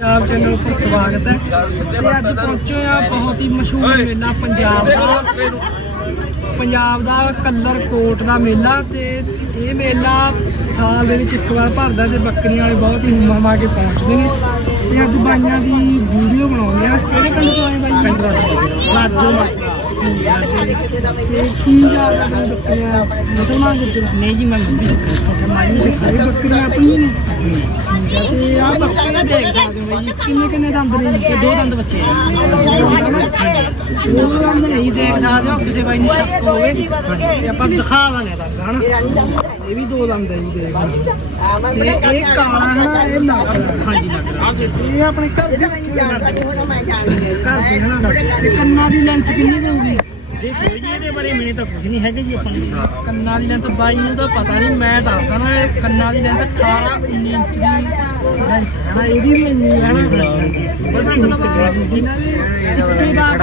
Punjab channel ਤੋਂ ਸਵਾਗਤ ਹੈ। ਤੇ ਅੱਜ ਪਹੁੰਚੇ ਆ ਬਹੁਤ ਹੀ ਮਸ਼ਹੂਰ ਮੇਲਾ ਪੰਜਾਬ ਦਾ। ਪੰਜਾਬ ਦਾ ਕਲਰ ਕੋਟ ਦਾ ਮੇਲਾ ਤੇ ਇਹ ਮੇਲਾ ਸਾਲ ਦੇ ਵਿੱਚ ਇੱਕ ਵਾਰ ਭਰਦਾ ਤੇ ਬੱਕਰੀਆਂ ਵਾਲੇ ਬਹੁਤ ਹੀ ਹੁਮਾ ਹਮਾ ਕੇ ਪਹੁੰਚਦੇ ਨੇ। ਤੇ ਅੱਜ ਬਾਈਆਂ ਦੀ ਵੀਡੀਓ ਬਣਾਉਂਦੇ ਆ ਕਿਹੜੇ ਪਿੰਡ ਤੋਂ ਆਏ ਬਾਈ? ਪਿੰਡ ਰਾਜੋ। ਤੇ ਕੀ ਜ਼ਿਆਦਾ ਤੁਹਾਨੂੰ ਬੱਕਰੀਆਂ? ਮੁਸਲਮਾਨ ਗੁੱਜਰ ਨਹੀਂ ਜੀ ਮੈਂ ਗੁੱਡੀ ਅੱਛਾ ਮਾਈ ਸਿੱਖਾ ਵੀ ਬੱਕਰੀਆਂ ਆਪਣੀਆਂ ਨੇ? ਦੇਖ ਸਕਦੇ ਹੋ ਜੀ ਕਿੰਨੇ ਕਿੰਨੇ ਦੰਦ ਨੇ? ਤੇ ਦੋ ਦੰਦ ਬੱਚੇ ਆ। ਉਹ ਦੰਦ ਨਹੀਂ ਦੇਖ ਸਕਦੇ ਹੋ ਕਿਸੇ ਬਾਈ ਨੂੰ ਸ਼ੱਕ ਹੋਵੇ। ਤੇ ਆਪਾਂ ਦਿਖਾ ਦਾਂਗੇ ਦੰਦ ਹਨਾ? ਇਹ ਵੀ ਦੋ ਦੰਦ ਹੈ ਜੀ ਦੇਖ। ਤੇ ਇਹ ਕਾਲਾ ਹਨਾ ਇਹ ਨਾਗ ਹਾਂਜੀ ਲੱਗ ਰਿਹਾ। ਇਹ ਆਪਣੇ ਘਰ ਦੇ ਘਰ ਦੇ ਹਨਾ? ਤੇ ਕੰਨਾਂ ਦੀ ਲੈਂਥ ਕਿੰਨੀ ਹੋਊਗੀ ਦੇਖੋ ਜੀ ਇਹਦੇ ਬਾਰੇ ਮੈਨੂੰ ਤਾਂ ਕੁਝ ਨਹੀਂ ਹੈਗਾ ਜੀ ਆਪਾਂ ਨੂੰ। ਕੰਨਾਂ ਦੀ ਲੈਂਥ ਬਾਈ ਨੂੰ ਤਾਂ ਪਤਾ ਨਹੀਂ ਮੈਂ ਦੱਸਦਾ ਨਾ ਇਹ ਕੰਨਾਂ ਦੀ ਲੈਂਥ 18 19 ਇੰਚ ਦੀ ਲੈਂਥ ਹਨਾ ਇਹਦੀ ਵੀ ਇੰਨੀ ਹੈ ਹਨਾ ਉਹ ਮਤਲਬ ਇਹਨਾਂ ਦੇ ਇੱਕੇ ਬਾਪ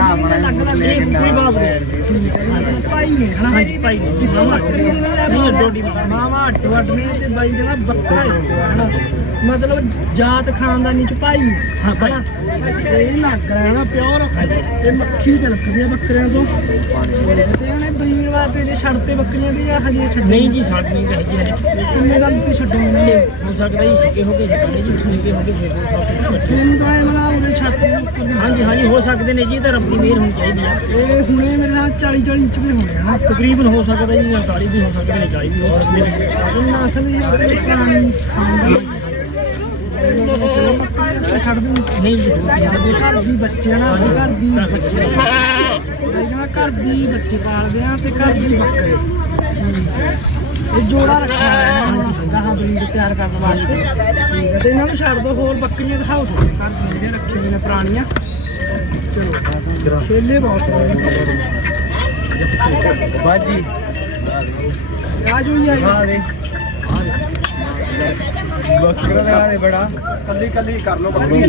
ਦੀ ਬਾਪ ਦੇ ਭਾਈ ਨੇ ਹਾਂਜੀ ਭਾਈ ਬੱਕਰੀ ਦੇ ਨਾਲ ਅੱਡੋ ਅੱਡ ਨੇ ਤੇ ਬਾਈ ਕਹਿੰਦਾ ਬੱਕਰਾ ਹੈ ਮਤਲਬ ਜਾਤ ਖਾਨਦਾਨੀ ਚ ਭਾਈ ਹਾਂ, ਭਾਈ। ਤੇ ਇਹ ਲੱਗ ਰਿਹਾ ਨਾ ਪਿਓਰ ਤੇ ਮੱਖੀ ਤਿਲਕਦੀ ਆ ਬੱਕਰਿਆਂ ਤੋਂ। ਤੇ ਉਹਨੇ ਬਰੀਡ ਵਾਸਤੇ ਜੇ ਛੱਡਤੇ ਬੱਕਰੀਆਂ ਦੀ ਜਾਂ ਹਜੇ ਛੱਡ ਨਹੀਂ ਜੀ ਸਾਡ ਨਹੀਂ ਹੈਗੀ ਹਜੇ ਕਿੰਨੇ ਦਾ ਵੀ ਛੱਡੋਗੇ ਹੋ ਸਕਦਾ ਜੀ ਸਿੱਕੇ ਹੋ ਕੇ ਛੱਡਾਂਗੇ ਜੀ ਸਿੱਕੇ ਹੋ ਕੇ ਫਿਰ ਹੋ ਤਿੰਨ ਤਾਂ ਇਹ ਮਲਾ ਉਰੇ ਛੱਤ ਦੇ। ਹਾਂਜੀ ਹਾਂਜੀ ਹੋ ਸਕਦੇ ਨੇ ਜੀ ਤਾਂ ਰੱਬ ਦੀ ਮਿਹਰ ਹੋਣੀ ਚਾਹੀਦੀ ਆ। ਇਹ ਹੁਣੇ ਮੇਰੇ ਨਾਲ 40 40 ਇੰਚ ਦੇ ਹੋਣੇ ਹਨਾ ਤਕਰੀਬਨ ਹੋ ਸਕਦਾ ਜੀ 48 ਵੀ ਹੋ ਸਕਦੇ ਨੇ 40 ਵੀ ਹੋ ਸਕਦੇ ਨੇ ਨਸਲ ਹੀ ਆਪਣੀ ਪੁਰਾਣੀ ਖਾਨਦਾਨੀ ਛੱਡ ਦੇ ਨਹੀਂ ਸਾਡੇ ਘਰ ਦੀ ਬੱਚੇ ਆ ਨਾ ਆਪਣੇ ਘਰ ਦੀ ਬੱਚੇ ਕਹਿੰਦਾ ਘਰ ਦੀ ਬੱਚੇ ਪਾਲਦੇ ਆ ਤੇ ਘਰ ਦੀ ਬੱਕਰੇ। ਇਹ ਜੋੜਾ ਰੱਖਿਆ ਹੈ। ਹੁਣ ਗਾਹਾਂ ਬਰੀਡ ਤਿਆਰ ਕਰਨ ਵਾਸਤੇ। ਠੀਕ ਹੈ ਤੇ ਇਹਨਾਂ ਨੂੰ ਛੱਡ ਦੋ ਹੋਰ ਬੱਕਰੀਆਂ ਦਿਖਾਓ ਤੁਹਾਡੇ ਘਰ ਦੀਆਂ ਜਿਹੜੀਆਂ ਰੱਖੀਆਂ ਹੋਈਆਂ ਨੇ ਪੁਰਾਣੀਆਂ। ਚਲੋ ਛੇਲੇ ਬਹੁਤ ਸੋਹਣੇ ਨੇ। ਬਾਜੀ। ਆ ਜੋ ਹੀ ਆ ਦੇ ਬੱਕਰਾ ਦਾ ਦੇ ਬੜਾ ਕੱਲੀ ਕੱਲੀ ਕਰ ਲੋ ਬੱਕਰੀ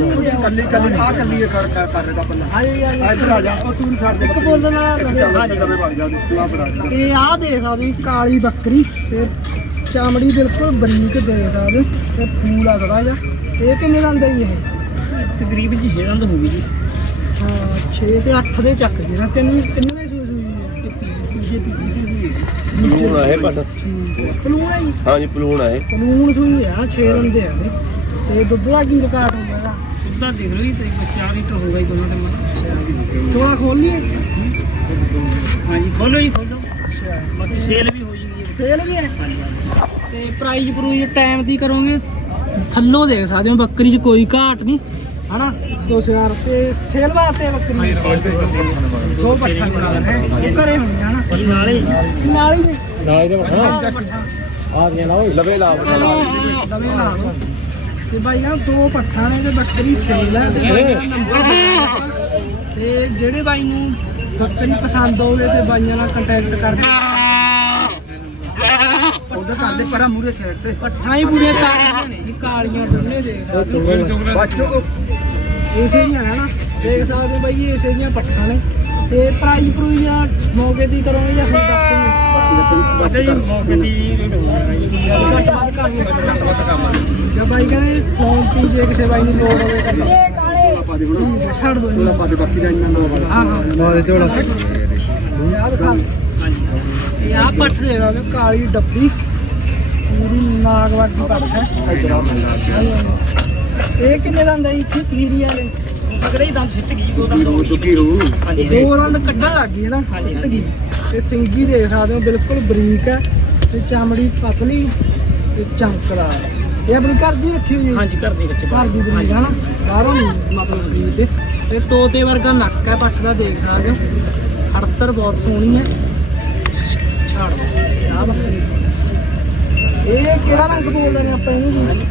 ਕੱਲੀ ਕੱਲੀ ਆ ਕੱਲੀ ਕਰ ਕਰ ਰਿਹਾ ਬੰਦਾ ਆ ਜੋ ਇੱਧਰ ਆ ਜਾ ਉਹ ਤੂੰ ਛੱਡ ਦੇ ਇੱਕ ਬੋਲਣ ਵਾਲਾ ਵਗ ਜਾ ਤੂੰ ਆ ਫੜਾ ਤੇ ਆਹ ਦੇਖ ਸਕਦੇ ਕਾਲੀ ਬੱਕਰੀ ਤੇ ਚਮੜੀ ਬਿਲਕੁਲ ਬਰੀਕ ਦੇਖ ਸਕਦੇ ਤੇ ਫੂਲ ਆ ਥੋੜਾ ਜਿਹਾ ਇਹ ਕਿੰਨੇ ਦਾ ਆਂਦਾ ਜੀ ਇਹ ਤਕਰੀਬਨ ਜੀ 6 ਦੰਦ ਹੋਊਗੀ ਜੀ ਹਾਂ 6 ਤੇ 8 ਦੇ ਚੱਕ ਜਿਹੜਾ ਤਿੰਨ ਤਿੰਨਵੇਂ ਪਲੂਣ ਆ ਇਹ ਹੈ। ਪਲੂਣ ਹੈ ਜੀ ਹਾਂਜੀ ਪਲੂਣ ਆ ਇਹ ਪਲੂਣ ਸੂਈ ਹੈ 6 ਰੰਦੇ ਆ ਇਹ ਤੇ ਦੁੱਧ ਦਾ ਕੀ ਰਿਕਾਰਡ ਹੁੰਦਾ ਇਹਦਾ? ਉਹਦਾ ਦੇਖ ਲਓ ਜੀ ਤੇ 4 ਲੀਟਰ ਹੋਊਗਾ ਜੀ ਦੋਨਾਂ ਦੇ। ਥੋੜਾ ਖੋਲ ਲਈਏ। ਹਾਂਜੀ ਖੋਲੋ ਜੀ। ਖੋਲੋ ਬਾਕੀ ਸੇਲ ਵੀ ਹੋ ਜੂਗੀ। ਜੀ ਸੇਲ ਵੀ ਹੈ? ਤੇ ਪ੍ਰਾਈਜ਼ ਪ੍ਰੂਜ ਟਾਈਮ ਦੀ ਕਰੋਗੇ। ਥੱਲੋਂ ਦੇਖ ਸਕਦੇ ਹੋ ਬੱਕਰੀ 'ਚ ਕੋਈ ਘਾਟ ਨਹੀਂ ਹਨਾ? 2000 ਤੇ ਸੇਲ ਵਾਸਤੇ ਬੱਕਰੀ। ਦੋ ਪੱਠਾ ਕਲਰ ਹੈ। ਇਹ ਘਰੇ ਹੋਣੀਆਂ ਹਨਾ? ਨਾਲੇ। ਨਾਲ ਹੀ ਨੇ ਨਾਲੇ ਦੇ ਹਾਂ, ਆ ਗਿਆ ਨਾ ਓਏ। ਲਵੇ ਲਾ ਬਣਾ ਲਾ ਲਵੇ ਲਾ ਦੋ ਤੇ ਬਾਈ ਆ ਦੋ ਪੱਠਾ ਨੇ ਤੇ ਬੱਕਰੀ ਸੇਲ ਹੈ ਤੇ ਦਾ ਨੰਬਰ ਜਿਹੜੇ ਬਾਈ ਨੂੰ ਬੱਕਰੀ ਪਸੰਦ ਹੋਵੇ ਤੇ ਬਾਈਆਂ ਨਾਲ ਕੰਟੈਕਟ ਕਰਦੇ ਉਹਦਾ ਕਰਦੇ ਪਰਾਂ ਮੂਰੇ ਸਾਈਡ ਤੇ। ਪੱਠਾਂ ਹੀ ਪੂਰੀਆਂ ਕਾਲੀਆਂ ਨੇ। ਜੀ, ਕਾਲੀਆਂ ਦੋਨੇ ਦੇ ਬੱਚੋ ਇਸੇ ਦੀਆਂ ਨੇ ਨਾ। ਦੇਖ ਸਕਦੇ ਬਾਈ ਇਸੇ ਦੀਆਂ ਪੱਠਾਂ ਨੇ। ਤੇ ਪ੍ਰਾਈਜ਼ ਪ੍ਰੂਜ ਆ ਮੌਕੇ ਦੀ ਕਰੋਗੇ ਜਾਂ ਦੱਸੋਗੇ ਜੀ ਦੀ ਹੋ ਬਾਈ ਕਹਿੰਦੇ ਫੋਨ ਪੀ ਜੇ ਕਿਸੇ ਬਾਈ ਨੂੰ ਲੋੜ ਹੋਵੇ ਤਾਂ ਪਾ ਦੇ ਹੁਣ ਹੈ ਛੱਡ ਦੋ ਉਹਦਾ ਪਾ ਦੇ ਬਾਕੀ ਦਾ ਇੰਨਾ ਨਾ ਹਾਂ ਹਾਂ। ਮਾਰੇ ਝੋਲਾ ਯਾਰ ਦਿਖਾ ਹਾਂਜੀ। ਇਹ ਆ ਪੱਠ ਦੇ ਦੋ ਕਾਲੀ ਡੱਬੀ। ਪੂਰੀ ਨਾਗ ਵਰਗੀ ਪੱਠ ਹੈ। ਇਹ ਕਿੰਨੇ ਦਾ ਹੁੰਦਾ ਜੀ? ਕੀ ਖੀਰੀ ਵਾਲੇ ਅਗਰ ਇਹ। ਦੰਦ ਸਿੱਟ ਗਈ ਦੋ ਦੰਦ ਹੋ ਰੂ ਹਾਂਜੀ ਦੋ ਦੰਦ ਕੱਢਣ ਲੱਗ ਗਈ ਹੈ ਨਾ ਟੁੱਟ ਗਈ। ਤੇ ਸਿੰਗੀ ਦੇਖ ਸਕਦੇ ਹੋ ਬਿਲਕੁਲ ਬਰੀਕ ਹੈ ਤੇ ਚਮੜੀ ਪਤਲੀ ਤੇ ਚਮਕਦਾਰ। ਇਹ ਆਪਣੀ ਘਰ ਦੀ ਰੱਖੀ ਹੋਈ ਹੈ? ਹਾਂਜੀ ਘਰ ਦੇ ਵਿੱਚ ਘਰ ਦੀ ਬਰੀਕ ਹੈ ਨਾ? ਬਾਹਰੋਂ ਨਹੀਂ ਮਤਲਬ ਦੀ ਤੇ ਤੇ ਤੋਤੇ ਵਰਗਾ ਨੱਕ ਹੈ ਪੱਠ ਦਾ ਦੇਖ ਸਕਦੇ ਹੋ। ਹੜਤਰ ਬਹੁਤ ਸੋਹਣੀ ਹੈ। ਛਾੜ ਬੱਕਰੀ ਇਹ ਕਿਹੜਾ ਰੰਗ ਬੋਲਦੇ ਨੇ ਆਪਾਂ ਇਹਨੂੰ ਜੀ?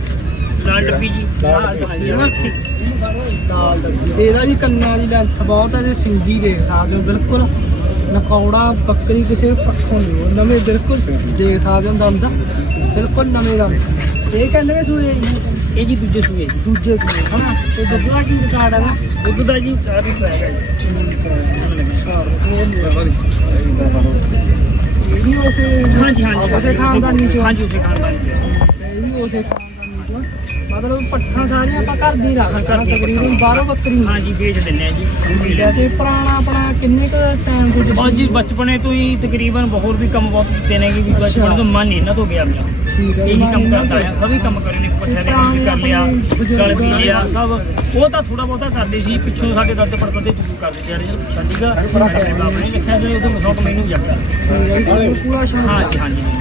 ਲਾਲ ਡੱਬੀ ਜੀ। ਲਾਲ ਡੱਬੀ ਹੈ ਨਾ ਲਾਲ ਡੱਬੀ ਤੇ ਇਹਦਾ ਵੀ ਕੰਨਾਂ ਦੀ ਲੈਂਥ ਬਹੁਤ ਹੈ ਤੇ ਸਿੰਗੀ ਦੇਖ ਸਕਦੇ ਹੋ ਬਿਲਕੁਲ। ਨਕੌੜਾ ਬੱਕਰੀ ਕਿਸੇ ਪੱਖੋਂ ਨਹੀਂ ਉਹ ਨਵੇਂ ਬਿਲਕੁਲ ਦੇਖ ਸਕਦੇ ਹੋ ਦੰਦ ਬਿਲਕੁਲ ਨਵੇਂ ਦੰਦ ਇਹ ਕਹਿੰਦੇ ਸੂਏ ਜੀ। ਇਹ ਜੀ ਦੂਜੇ ਸੂਏ ਦੂਜੇ ਸੂਏ ਹਨਾ? ਤੇ ਦੁੱਧ ਦਾ ਕੀ ਰਿਕਾਰਡ ਹੈ ਨਾ ਦੁੱਧ ਦਾ ਜੀ ਹੀ ਪੈਗਾ ਜੀ। ਹਾਂਜੀ ਹਾਂਜੀ। ਉਸੇ ਖਾਨਦਾਨੀ ਚੋਂ। ਹਾਂਜੀ ਉਸੇ ਖਾਨਦਾਨੀ ਚੋਂ। ਇਹ ਵੀ ਉਸੇ ਖਾਨਦਾਨੀ ਮਤਲਬ ਪੱਠਾਂ ਸਾਰੀਆਂ ਆਪਾਂ ਘਰ ਦੀ ਰੱਖਾਂ ਤਕਰੀਬਨ ਬਾਹਰੋਂ ਬੱਕਰੀ ਨਹੀਂ ਹਾਂਜੀ ਵੇਚ ਦਿੰਦੇ ਆ ਜੀ ਠੀਕ ਹੈ ਤੇ ਪੁਰਾਣਾ ਆਪਣਾ ਕਿੰਨੇ ਕੁ ਟਾਈਮ ਤੋਂ ਬਹੁਤ ਜੀ ਬਚਪਨੇ ਤੋਂ ਹੀ ਤਕਰੀਬਨ ਹੋਰ ਵੀ ਕੰਮ ਬਹੁਤ ਕੀਤੇ ਨੇ ਵੀ ਬਚਪਨ ਤੋਂ ਮਨ ਨਹੀਂ ਇਹਨਾਂ ਤੋਂ ਗਿਆ ਮੇਰਾ ਠੀਕ ਹੈ ਇਹੀ ਕੰਮ ਕਰਦਾ ਆ ਸਭੀ ਕੰਮ ਕਰੇ ਨੇ ਪੱਠਿਆਂ ਦੇ ਕੰਮ ਵੀ ਕਰ ਲਿਆ ਗਲ ਪੀ ਲਿਆ ਸਭ। ਉਹ ਤਾਂ ਥੋੜਾ ਬਹੁਤਾ ਕਰਦੇ ਸੀ ਪਿੱਛੋਂ ਸਾਡੇ ਦਾਦੇ ਪੜਪਦੇ ਚੁੱਕ ਕਰਦੇ ਸੀ ਯਾਰ ਇਹ ਪਿੱਛਾ ਸੀਗਾ ਸਾਡੇ ਬਾਪ ਨੇ ਲਿਖਿਆ ਜਿਹੜੇ ਉਹਦੇ ਮਸੌਟ ਮੈਨੂੰ ਜਾਂਦਾ ਪੂਰਾ ਸ਼ੌਂਕ ਹਾਂਜੀ ਹਾਂਜੀ।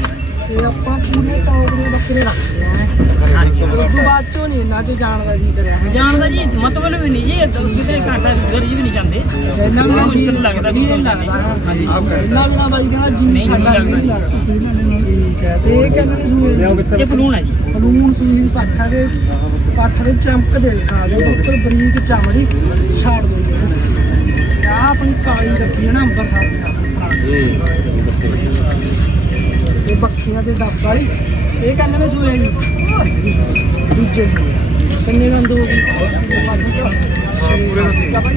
ਤੇ ਆਪਾਂ ਪੂਰੇ ਟੌਪ ਦੇ ਬੱਕਰੇ ਰੱਖਦੇ ਆ ਹਾਂਜੀ ਉਸ ਤੋਂ ਬਾਅਦ ਚੋਂ ਨਹੀਂ ਇਹਨਾਂ ਚ ਜਾਣ ਦਾ ਜੀ ਕਰਿਆ ਹੈ। ਜਾਣਦਾ ਜੀ ਮਤਲਬ ਵੀ ਨਹੀਂ ਜੀ ਇਹ ਤਾਂ ਕਿਤੇ ਘਾਟਾ ਗਰਜ ਵੀ ਨਹੀਂ ਜਾਂਦੇ। ਇਹਨਾਂ ਨੂੰ ਮੁਸ਼ਕਿਲ ਲੱਗਦਾ ਵੀ ਇਹ ਲੱਗਦਾ। ਹਾਂਜੀ। ਇਹਨਾਂ ਬਿਨਾ ਬਾਈ ਕਹਿੰਦਾ ਜੀ ਸਾਡਾ ਨਹੀਂ ਲੱਗਦਾ। ਠੀਕ ਹੈ ਤੇ ਇਹ ਕਹਿੰਦੇ ਸੂਏ ਇਹ ਬਲੂਨ ਹੈ ਜੀ। ਬਲੂਨ ਸੂਈ ਪੱਠਾ ਦੇ ਪੱਠ ਦੇ ਚਮਕ ਦੇ ਸਕਦੇ ਹੋ ਉੱਪਰ ਬਰੀਕ ਚਮੜੀ ਛਾੜ ਦੋ ਜੀ ਆ ਆਪਣੀ ਕਾਲੀ ਰੱਖੀ ਹੈ ਨਾ ਅੰਬਰਸਰ ਦੀ। ਇਹ ਬੱਕੀਆਂ ਦੇ ਡੱਬ ਵਾਲੀ। ਇਹ ਕਹਿੰਦੇ ਨੇ ਸੂਏ ਜੀ ਦੂਜੇ ਸੂਏ। ਕਿੰਨੇ ਦੰਦ ਹੋ ਗਏ?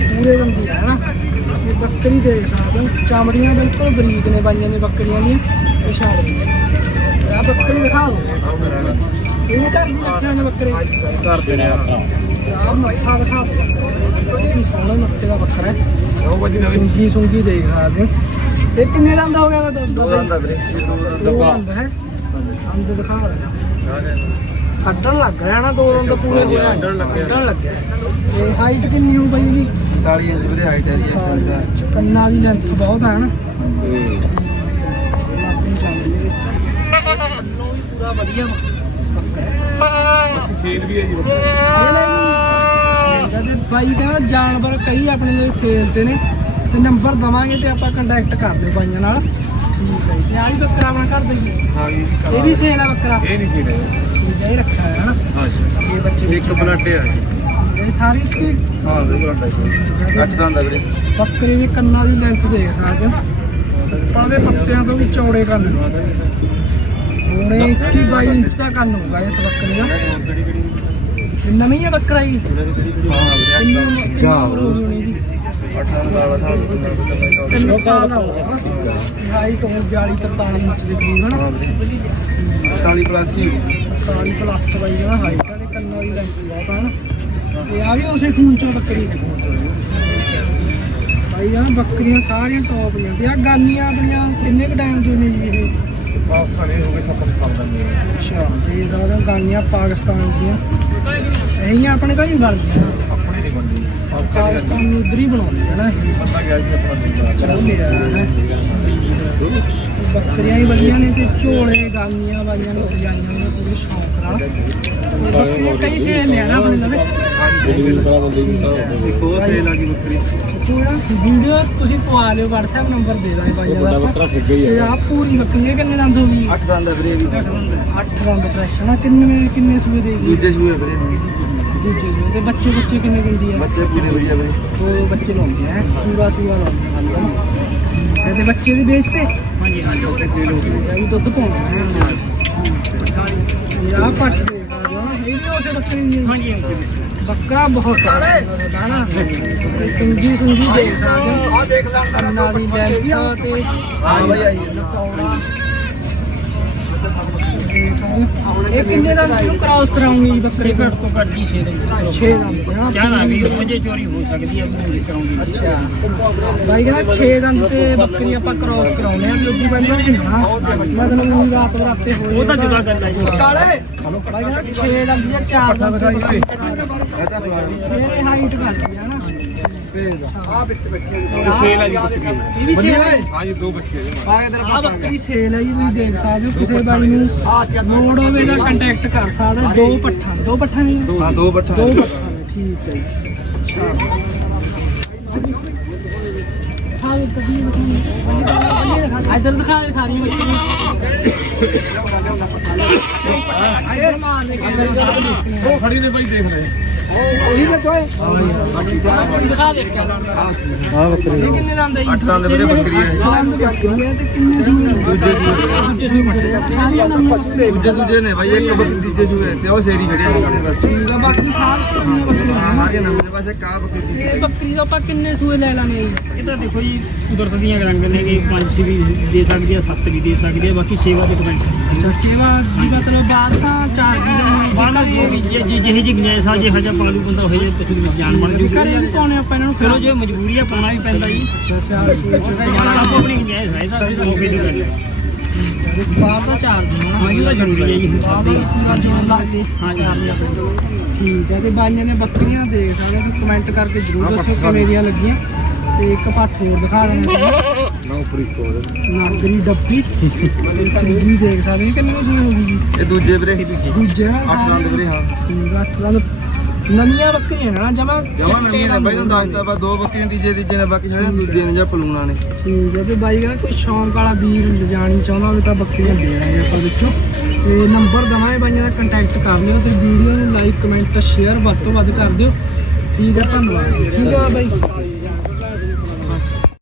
ਪੂਰੇ ਦੰਦ ਹੈ ਨਾ। ਇਹ ਬੱਕਰੀ ਦੇ ਸਕਦੇ ਹੋ ਚਮੜੀਆਂ ਬਿਲਕੁਲ ਬਰੀਕ ਨੇ ਬਾਈਆਂ ਨੇ ਬੱਕਰੀਆਂ ਦੀਆਂ। ਇਹ ਦੋ। ਆ ਬੱਕਰੀ ਦਿਖਾ ਦੋ ਇਹ ਨਹੀਂ ਘਰ ਦੀ ਰੱਖਿਆ ਨੇ ਬੱਕਰੇ। ਕਰਦੇ ਨੇ ਆਪਾਂ। ਆ ਮੱਥਾ ਦਿਖਾ ਦੋ ਕੀ ਸੋਹਣਾ ਮੱਥੇ ਦਾ ਬੱਕਰਾ ਹੈ। ਸੁੰਗੀ ਸੁੰਗੀ ਦੇਖ ਸਕਦੇ ਹੋ। ਇਹ ਕਿੰਨੇ ਦੰਦ ਹੋ ਗਿਆ? ਦੋਸਤੋ ਦੋ ਦੰਦ ਆ ਵੀਰੇ। ਦੋ ਦੰਦ ਹੈ। ਦੰਦ ਦਿਖਾ ਰਿਹਾ ਕੱਢਣ ਲੱਗ ਰਿਹਾ ਨਾ ਦੋ ਦੰਦ ਪੂਰੇ ਹੋਏ। ਕੱਢਣ ਲੱਗਿਆ। ਕੱਢਣ ਲੱਗਿਆ। ਤੇ ਹਾਈਟ ਕਿੰਨੀ ਹੋ ਬਈ ਇਹਦੀ? 40 ਇੰਚ ਵੀਰੇ ਹਾਈਟ ਹੈ ਜੀ ਕੰਨਾਂ ਦੀ। ਲੈਂਥ ਬਹੁਤ ਹੈ ਨਾ। ਪੂਰਾ ਵਧੀਆ ਸੇਲ ਵੀ ਹੈ ਜੀ ਕਹਿੰਦੇ ਬਾਈ ਕਹਿੰਦਾ ਜਾਨਵਰ ਕਈ ਆਪਣੇ ਲਈ ਸੇਲ ਤੇ ਨੇ। ਤੇ ਨੰਬਰ ਦਵਾਂਗੇ ਤੇ ਆਪਾਂ ਕੰਟੈਕਟ ਕਰ ਲਿਓ ਬਾਈਆਂ ਨਾਲ। ਠੀਕ ਹੈ ਜੀ। ਤੇ ਆਹ ਵੀ ਬੱਕਰਾ ਆਪਣਾ ਘਰ ਦਾ ਜੀ ਹਾਂ। ਜੀ ਇਹ ਵੀ ਸੇਲ ਬੱਕਰਾ? ਇਹ ਨਹੀਂ ਸੇਲ ਹੈ ਠੀਕ ਹੈ ਇਹ ਰੱਖਿਆ ਹੈ ਨਾ? ਹਾਂ ਜੀ। ਇਹ ਬੱਚੇ ਇੱਕ ਬਲੱਡ ਹੈ ਇਹ ਸਾਰੀ ਇੱਕੋ ਹੀ? ਹਾਂ ਵੀਰੇ ਬਲੱਡ ਹੈ ਅੱਠ ਦੰਦ ਆ ਵੀਰੇ। ਬੱਕਰੇ ਦੇ ਕੰਨਾਂ ਦੀ ਲੈਂਥ ਦੇਖ ਸਕਦੇ ਹੋ। ਤਾਂ ਦੇ ਪੱਤਿਆਂ ਤੋਂ ਵੀ ਚੌੜੇ ਕੰਨ। ਨੇ ਹੁਣੇ 21 22 ਇੰਚ ਦਾ ਕੰਨ ਹੋਊਗਾ ਇਸ ਬੱਕਰੇ ਦਾ। ਇਹ ਨਵੀਂ ਹੈ ਬੱਕਰਾ ਜੀ। ਹਾਂ ਵੀਰੇ ਕਿੰਨੀ ਸਿੱਧਾ ਉਮਰ ਹੋਣੀ ਹੋਣੀ ਇਹਦੀ? ਅੱਠ ਦੰਦ ਵਾਲਾ ਥਾਂ ਤਿੰਨ ਸਾਲ ਦਾ ਹੋਊਗਾ ਹਾਈਟ ਹੋ 42 43 ਇੰਚ ਦੇ ਕਰੀਬ ਹੈ ਨਾ। 40 ਪਲੱਸ ਹੀ 40 ਪਲੱਸ ਬਾਈ ਦਾ ਹਾਈਟ ਹੈ ਤੇ ਕੰਨਾਂ ਦੀ ਲੈਂਥ ਬਹੁਤ ਹੈ ਨਾ। ਤੇ ਆ ਵੀ ਉਸੇ ਖੂਨ ਚੋਂ ਬੱਕਰੀ ਨੇ ਬਾਈ ਆ ਬੱਕਰੀਆਂ ਸਾਰੀਆਂ ਟੌਪ ਜਾਂਦੀਆਂ ਆ ਗਾਨੀਆਂ ਆਪਣੀਆਂ ਕਿੰਨੇ ਕ ਟਾਈਮ ਤੋਂ ਨੇ ਜੀ ਇਹ? ਪਾਕਿਸਤਾਨੀ ਹੋ ਗਏ 70 ਸਾਲ ਦਾ ਅੱਛਾ ਤੇ ਇਹਦਾ ਗਾਨੀਆਂ ਪਾਕਿਸਤਾਨ ਦੀਆਂ। ਐਹੀਆਂ ਆਪਣੇ ਤਾਂ ਨਹੀਂ ਆਪਣੇ ਨਹੀਂ ਬੰਦੀ ਪਾਕਿਸਤਾਨ ਨੂੰ ਉਧਰ ਹੀ ਬਣਾਉਂਦੇ ਹੈ ਨਾ ਇਹ। ਬੰਦਾ ਗਿਆ ਸੀ ਆਪਣਾ ਚਲੋ ਲਿਆ ਹੈ। ਬੱਕਰੀਆਂ ਹੀ ਵਧੀਆ ਨੇ ਤੇ ਝੋਲੇ ਗਾਨੀਆਂ ਵਾਲੀਆਂ ਨੇ ਸਜਾਈਆਂ ਨੇ ਪੂਰੇ ਸ਼ੌਂਕ ਨਾਲ। ਬੱਕਰੀਆਂ ਕਈ ਆਪਣੇ ਲਵੇ। ਬੱਕਰੀ। ਪੂਰਾ ਵੀਡੀਓ ਤੁਸੀਂ ਪਵਾ ਲਿਓ WhatsApp ਨੰਬਰ ਦੇ ਦਾਂਗੇ ਬਾਈਆਂ ਦਾ। ਆਪਾਂ। ਤੇ ਆ ਪੂਰੀ ਬੱਕਰੀ ਇਹ ਕਿੰਨੇ ਦੰਦ ਹੋ ਗਈ ਅੱਠ ਦੰਦ ਆ ਵੀਰੇ ਇਹ ਵੀ 8 ਦੰਦ ਪ੍ਰੈਸ਼ਰ ਨਾ ਕਿੰਨੇ ਕਿੰਨੇ ਸੂਏ ਦੇਗੀ ਦੂਜੇ ਸੂਏ ਵੀਰੇ। ਦੂਜੇ ਸੂਏ ਤੇ ਬੱਚੇ ਬੱਚੇ ਕਿੰਨੇ ਦਿੰਦੀ ਆ ਬੱਚੇ ਪੂਰੇ ਵਧੀਆ ਵੀਰੇ। ਦੋ ਬੱਚੇ ਲਾਉਂਦੇ ਆ ਪੂਰਾ ਸੂਆ ਲਾਉਂਦੇ ਆ ਤੇ ਬੱਚੇ ਦੇ ਵੇਚਤੇ ਹਾਂਜੀ ਹਾਂਜੀ ਉੱਥੇ ਸੇਲ ਹੋ ਗਈ। ਇਹ ਦੁੱਧ ਪਾਉਂਦਾ ਹੈ ਯਾ ਪੱਟ ਦੇ ਸਕਦੇ ਹੋ ਇਹ ਵੀ ਉਸੇ ਬੱਕਰੀ ਦੀ ਹੈ। ਹਾਂਜੀ ਹਾਂਜੀ। ਬੱਕਰਾ ਬਹੁਤ ਹੈ ਨਾ ਤੇ ਸਿੰਗੀ ਸਿੰਗੀ ਦੇਖ ਸਕਦੇ ਆ ਦੇਖ ਲੈ ਕੰਨਾਂ ਦੀ ਲੈਂਥ ਤੇ ਹਾਂ ਬਾਈ ਆਈ। ਇਹ ਕਿੰਨੇ ਦਾ ਕਿਉਂ ਕ੍ਰਾਸ ਕਰਾਉਂਗੀ ਬੱਕਰੀ ਘੱਟ ਤੋਂ ਘੱਟ ਜੀ 6 ਦਿਨ 6 ਦੰਦ ਹੈ ਨਾ ਚਾਹਨਾ ਵੀ ਵਜੇ ਚੋਰੀ ਹੋ ਸਕਦੀ ਹੈ ਪੂਰੀ ਕਰਾਉਂਗੀ। ਅੱਛਾ। ਬਾਈ ਕਹਿੰਦਾ 6 ਦੰਦ ਤੇ ਬੱਕਰੀ ਆਪਾਂ ਕ੍ਰਾਸ ਕਰਾਉਨੇ ਆ ਤੇ ਉਦੋਂ ਪਹਿਲਾਂ ਢਿੰਨਾ ਮਤਲਬ ਉਹ ਰਾਤ ਬਰਾਤੇ ਹੋਏ ਉਹ ਤਾਂ ਜੁਦਾ ਗੱਲ ਹੈ ਜੀ। ਕਾਲੇ! ਬਾਈ ਕਹਿੰਦਾ 6 ਦੰਦ ਜਾਂ 4 ਦੰਦ ਦੇ। ਇਹ ਤਾਂ ਹਾਈਟ ਕਰਦੀ ਨਾ ਆ ਵਿੱਚ ਬੱਚੇ ਸੇਲ ਹੈ ਜੀ ਬੱਕਰੀ। ਇਹ ਵੀ ਸੇਲ ਹੈ ਹਾਂ ਜੀ ਦੋ ਬੱਚੇ ਜੀ ਆ ਇਧਰ ਆ ਬੱਕਰੀ ਸੇਲ ਹੈ ਜੀ ਤੁਸੀਂ ਦੇਖ ਸਕਦੇ ਹੋ ਕਿਸੇ ਬਾਈ ਨੂੰ ਲੋੜ ਹੋਵੇ ਤਾਂ ਕੰਟੈਕਟ ਕਰ ਸਕਦਾ ਦੋ ਪੱਠਾ ਦੋ ਪੱਠਾ ਨਹੀਂ ਹਾਂ? ਦੋ ਬੱਠਾ ਦੋ ਪੱਠਾ ਨੇ, ਠੀਕ ਹੈ ਜੀ। ਹਾਂ ਇਧਰ ਦਿਖਾ ਦੇ ਸਾਰੀਆਂ ਬੱਕਰੀਆਂ। ਇਧਰ ਮਾਰ ਦੇ ਉਹ ਖੜੀ ਨੇ ਭਾਈ ਦੇਖ ਲੈ। ਉਹੀ ਤਾਂ ਤੋਏ ਦਿਖਾ ਦੇ ਹਾਂ ਬੱਕਰੀ। ਇਹ ਕਿੰਨੇ ਦੰਦ ਹੈ ਅੱਠ ਦੰਦ ਵੀਰੇ ਬੱਕਰੀ ਹੈ। ਅੱਠ ਦੰਦ ਬੱਕਰੀ ਹੈ ਤੇ ਕਿੰਨੇ ਸੂਏ ਦੂਜੇ ਦੂਜੇ ਦੂਜੇ ਨੇ ਇੱਕ ਬੱਕਰੀ ਸੂਏ ਤੇ ਉਹ ਸ਼ੇਰੀ ਖੜੀ ਹੈ। ਬਸ ਠੀਕ ਆ ਬਾਕੀ ਸਾਰੀਆਂ ਕਿੰਨੀਆਂ ਸਾਰੀਆਂ ਨਵੇਂ ਪਾਸੇ ਕਾ ਬੱਕਰੀ ਇਹ ਬੱਕਰੀ ਦਾ ਆਪਾਂ ਕਿੰਨੇ ਸੂਏ ਲੈ ਲਾਂਗੇ ਜੀ? ਇਹ ਤਾਂ ਦੇਖੋ ਜੀ ਕੁਦਰਤ ਦੀਆਂ ਰੰਗ ਨੇ ਕਿ ਪੰਜ ਛੇ ਵੀ ਦੇ ਸਕਦੀ ਆ ਸੱਤ ਵੀ ਦੇ ਸਕਦੀ ਆ ਬਾਕੀ ਸੇਵਾ ਤੇ ਡਿਪੈਂਡ ਅੱਛਾ ਸੇਵਾ ਦੀ ਮਤਲਬ ਬਾਅਦ ਤਾਂ ਚਾਰ ਕਿਲੋ ਬਾਣਾ ਜੀ ਵੀ ਜੇ ਜੇ ਜਿਹੇ ਜੀ ਗੁੰਜਾਇਸ਼ ਆ ਜੇ ਹਜਾ ਪਾਲੂ ਬੰਦਾ ਹੋਏ ਜਾਨ ਬਣ ਘਰੇ ਵੀ ਪਾਉਣੇ ਆਪਾਂ ਇਹਨਾਂ ਨੂੰ ਚਲੋ ਜੇ ਮਜਬੂਰੀ ਆ ਪਾਉਣਾ ਵੀ ਪੈਂਦਾ ਜੀ। ਅੱਛਾ ਆਪੋ ਆਪਣੀ ਗੁੰਜਾਇਸ਼ ਹੈ ਸਭ ਮੌਕੇ ਦੀ ਗੱਲ ਹੈ ਬਾਹਰ ਦਾ ਚਾਰ ਦੇਣਾ ਹਾਂ ਇਹ ਤਾਂ ਜ਼ਰੂਰੀ ਹੈ ਜੀ। ਬਾਹਰ ਦਾ ਪੂਰਾ ਜੋਰ ਲਾ ਕੇ ਹਾਂ ਜੀ ਠੀਕ ਹੈ ਤੇ ਬਾਈਆਂ ਨੇ ਬੱਕਰੀਆਂ ਦੇਖ ਸਕਦੇ ਤੁਸੀਂ ਕਮੈਂਟ ਕਰਕੇ ਜ਼ਰੂਰ ਦੱਸਿਓ ਕਿਵੇਂ ਦੀਆਂ ਲੱਗੀਆਂ। ਤੇ ਇੱਕ ਪੱਠ ਹੋਰ ਦਿਖਾ ਦੇਣਾ ਨਾ ਉਪਰੀ ਕੋਲ ਨਾਗਰੀ ਡੱਬੀ। ਸਿੰਗੀ ਦੇਖ ਸਕਦੇ ਹੋ ਕਿੰਨੇ ਦੀ ਹੋਊਗੀ ਇਹ ਦੂਜੇ ਵੀਰੇ। ਦੂਜੇ ਨਾਲ ਅੱਠ ਦੰਦ ਵੀਰੇ ਹਾਂ। ਠੀਕ ਅੱਠ ਦੰਦ। ਨਵੀਆਂ ਬੱਕਰੀਆਂ ਨੇ ਜਮਾ ਜਮਾ ਨਵੀਆਂ ਨੇ ਬਾਈ ਨੂੰ ਦੱਸਤਾ ਬਾ ਦੋ ਬੱਕਰੀਆਂ ਤੀਜੇ ਤੀਜੇ ਨੇ ਬਾਕੀ ਸਾਰੀਆਂ ਦੂਜੇ ਨੇ ਜਾਂ ਪਲੂਣਾ ਨੇ। ਠੀਕ ਹੈ ਤੇ ਬਾਈ ਕਹਿੰਦਾ ਕੋਈ ਸ਼ੌਂਕ ਵਾਲਾ ਵੀਰ ਲਿਜਾਣੀ ਚਾਹੁੰਦਾ ਹੋਵੇ ਤਾਂ ਬੱਕਰੀਆਂ ਦੇ ਦਾਂਗੇ ਆਪਾਂ ਵਿੱਚੋਂ। ਤੇ ਨੰਬਰ ਦਵਾਂਗੇ ਬਾਈਆਂ ਨਾਲ ਕੰਟੈਕਟ ਕਰ ਲਿਓ ਤੇ ਵੀਡੀਓ ਨੂੰ ਲਾਈਕ ਕਮੈਂਟ ਸ਼ੇਅਰ ਵੱਧ ਤੋਂ ਵੱਧ ਕਰ ਦਿਓ। ਠੀਕ ਹੈ ਧੰਨਵਾਦ। ਠੀਕ ਹੈ ਬਾਈ।